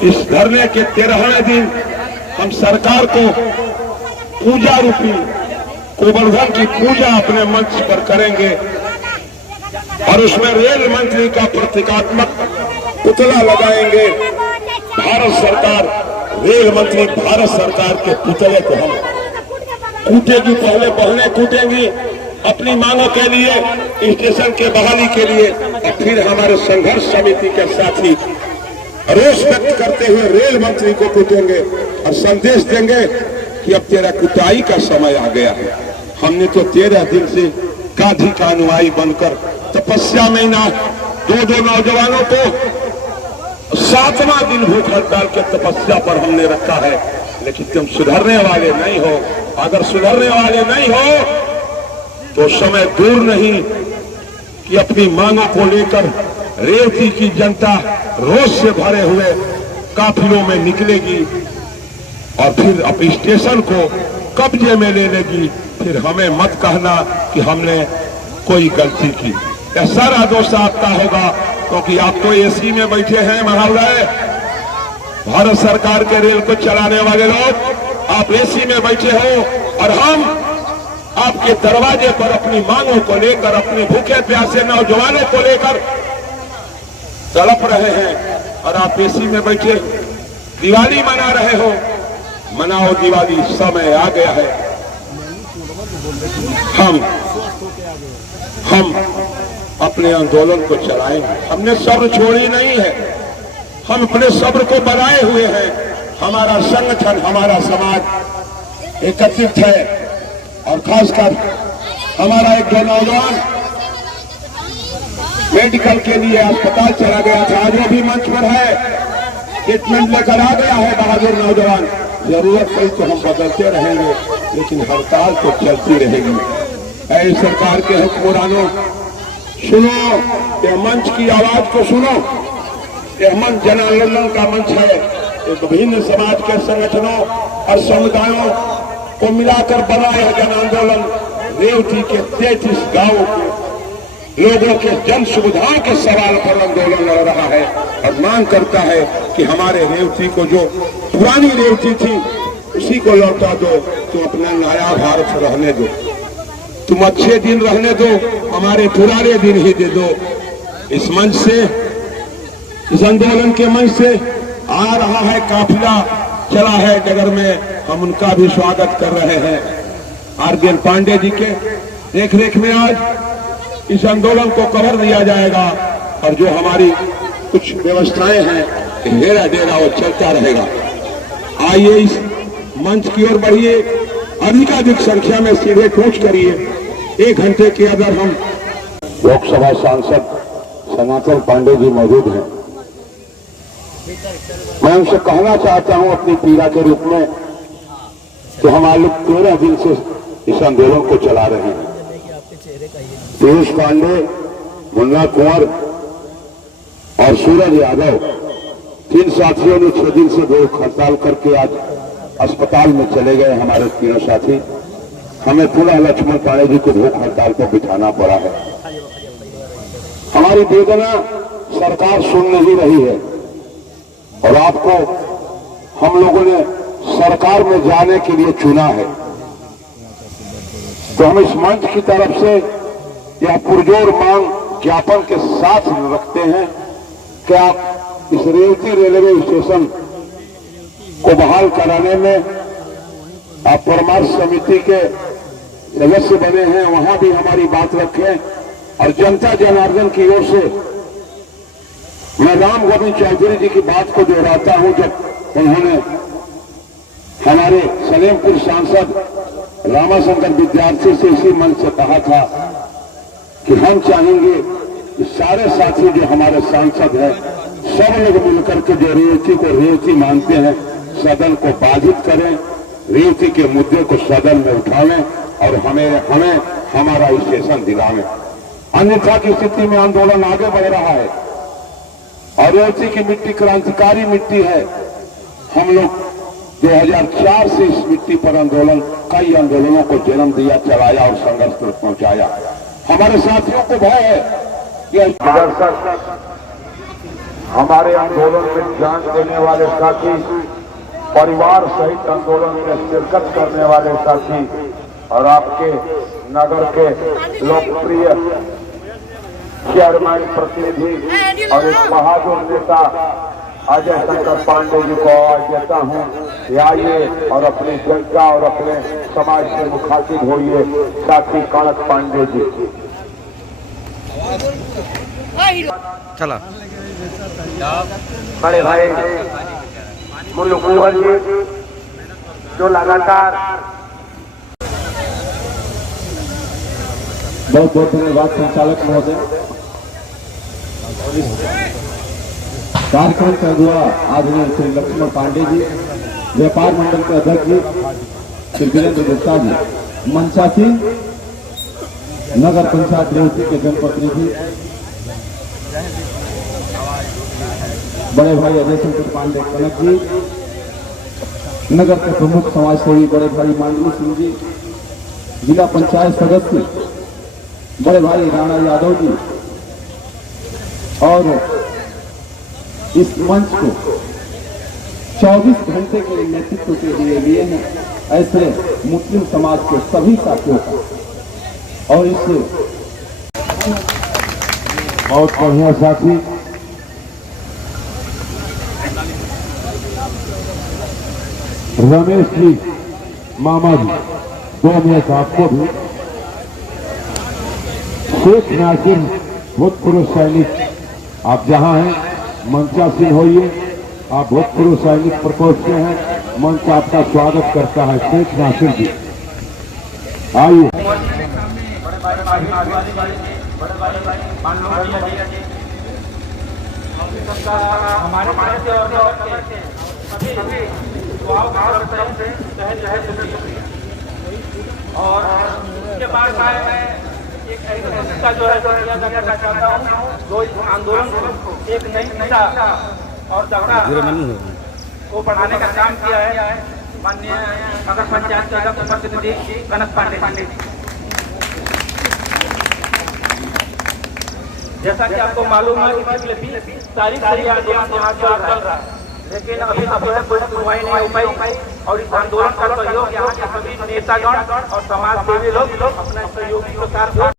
इस धरने के 13वें दिन हम सरकार को पूजा रूपी गोवर्धन की पूजा अपने मंच पर करेंगे और उसमें रेल मंत्री का प्रतीकात्मक पुतला लगाएंगे। भारत सरकार, रेल मंत्री भारत सरकार के पुतले को हम कूटेगी, पहले कूटेंगी अपनी मांगों के लिए, स्टेशन के बहाली के लिए, और फिर हमारे संघर्ष समिति के साथी रोष व्यक्त करते हुए रेल मंत्री को कूटेंगे और संदेश देंगे कि अब तेरा कुटाई का समय आ गया है। हमने तो 13 दिन से गांधी का अनुयायी बनकर तपस्या में ना दो नौजवानों को 7वां दिन भूख हड़ताल के तपस्या पर हमने रखा है, लेकिन तुम सुधरने वाले नहीं हो। अगर सुधरने वाले नहीं हो तो समय दूर नहीं कि अपनी मांगों को लेकर रेवती की जनता रोष से भरे हुए काफिलों में निकलेगी और फिर अपने स्टेशन को कब्जे में ले लेगी। फिर हमें मत कहना कि हमने कोई गलती की। यह सारा दोष आपका होगा, क्योंकि आप तो एसी में बैठे हैं महोदय। भारत सरकार के रेल को चलाने वाले लोग आप एसी में बैठे हो और हम आपके दरवाजे पर अपनी मांगों को लेकर, अपने भूखे प्यासे नौजवानों को लेकर तड़प रहे हैं और आप एसी में बैठे दिवाली मना रहे हो। मनाओ दिवाली, समय आ गया है। हम अपने आंदोलन को चलाएंगे। हमने सब्र छोड़ी नहीं है, हम अपने सब्र को बढ़ाए हुए हैं। हमारा संगठन, हमारा समाज एकत्रित है और खासकर हमारा एक दो नौजवान मेडिकल के लिए अस्पताल चला गया था, आज वो भी मंच पर है, ट्रीटमेंट लेकर आ गया है बहादुर नौजवान। जरूरत पड़ी तो हम बदलते रहेंगे, लेकिन हड़ताल तो चलती रहेगी। ऐ सरकार के हुक्मरानों, सुनो, यह मंच की आवाज को सुनो। यह मंच जन आंदोलन का मंच है। एक विभिन्न समाज के संगठनों और समुदायों को मिलाकर बना यह जन आंदोलन रेवती के 33 गांवों के लोगों के जन सुविधाओं के सवाल पर आंदोलन लड़ रहा है और मांग करता है कि हमारे रेवती को, जो पुरानी रेवती थी, उसी को लौटा दो। तुम अपना नया भारत रहने दो, तुम अच्छे दिन रहने दो, हमारे पुराने दिन ही दे दो। इस मंच से, इस आंदोलन के मंच से आ रहा है काफिला, चला है नगर में, हम उनका भी स्वागत कर रहे हैं। आरबीएन पांडे जी के देखरेख में आज इस आंदोलन को कवर दिया जाएगा और जो हमारी कुछ व्यवस्थाएं हैं, हेरा डेरा वो चलता रहेगा। आइए इस मंच की ओर बढ़िए, अधिकाधिक संख्या में सीधे कूच करिए। 1 घंटे के अंदर हम लोकसभा सांसद सनातन पांडे जी मौजूद हैं। मैं उनसे कहना चाहता हूं अपनी पीड़ा के रूप में कि हम आज 13 दिन से इस आंदोलन को चला रहे हैं। पीयूष पांडे, मुन्ना कुंवर और सूरज यादव, 3 साथियों ने 6 दिन से भूख हड़ताल करके आज अस्पताल में चले गए। हमारे तीनों साथी, हमें पुनः लक्ष्मण पांडे जी को भूख हड़ताल पर बिठाना पड़ा है। हमारी वेदना सरकार सुन नहीं रही है और आपको हम लोगों ने सरकार में जाने के लिए चुना है। तो हम इस मंच की तरफ से यह पुरजोर मांग ज्ञापन के साथ रखते हैं कि आप इस रेवती रेलवे स्टेशन को बहाल कराने में आप परामर्श समिति के सदस्य बने हैं, वहां भी हमारी बात रखें। और जनता जनार्दन की ओर से मैं राम गोविंद चौधरी जी की बात को दोहराता हूं, जब उन्होंने हमारे सलेमपुर सांसद रामाशंकर विद्यार्थी से इसी मंच से कहा था कि हम चाहेंगे कि सारे साथी जो हमारे सांसद हैं, सब लोग मिलकर के जो रेवती को रेवती मानते हैं, सदन को बाधित करें, रेवती के मुद्दे को सदन में उठावें और हमें हमारा स्टेशन दिलावें। अन्यथा की स्थिति में आंदोलन आगे बढ़ रहा है और रेवती की मिट्टी क्रांतिकारी मिट्टी है। हम लोग 2004 से इस मिट्टी पर आंदोलन, कई आंदोलनों को जन्म दिया, चलाया और संघर्ष तक पहुंचाया। हमारे साथियों को भय है कि हमारे आंदोलन में जान देने वाले साथी, परिवार सहित आंदोलन में शिरकत करने वाले साथी और आपके नगर के लोकप्रिय चेयरमैन प्रतिनिधि और एक बहादुर नेता अजय शंकर पांडे जी को आवाज देता हूँ कि आइए और अपनी जनता और अपने समाज से मुखातिब होइए। साथी कनक पांडे जी। चला बड़े भाई मुल्लू कुंवर जी जो लगातार बहुत बहुत धन्यवाद संचालक महोदय। कार्यक्रम का अगुआ आदरणीय श्री लक्ष्मण पांडे जी, व्यापार मंडल के अध्यक्ष जी श्री वीरेंद्र गुप्ता जी, मंचासी नगर पंचायत रेवती के जनप्रतिनिधि बड़े भाई अजय शंकर पांडे कनक जी, नगर के प्रमुख समाज सेवी बड़े भाई मांडवी सिंह जी, जिला पंचायत सदस्य बड़े भाई राणा यादव जी, और इस मंच को 24 घंटे के नेतृत्व के लिए हैं ऐसे मुस्लिम समाज के सभी साथियों का। और इस बहुत बढ़िया साथी रमेश जी, मामा जी, 2 मिनट आपको भी। शेख नासिर भूतपूर्व सैनिक, आप जहां हैं मंचासीन होइए। आप भूतपूर्व सैनिक प्रकोष्ठ से हैं, मंच आपका स्वागत करता है। शेख नासिर जी आइए। और उसके बाद एक ऐसा जो है करना चाहता हूँ जो इस आंदोलन को एक नई दिशा और दौरा को बढ़ाने का काम किया है माननीय नगर पंचायत के अध्यक्ष प्रतिनिधि कनक पांडे जी। जैसा कि आपको मालूम है कि पिछले 20 तारीख से आंदोलन यहाँ चल रहा है, लेकिन अभी तक जो है कोई सुनवाई नहीं हो पाई। और इस आंदोलन का सहयोग यहाँ के सभी नेतागण और समाज सेवी लोग अपने सहयोगी के साथ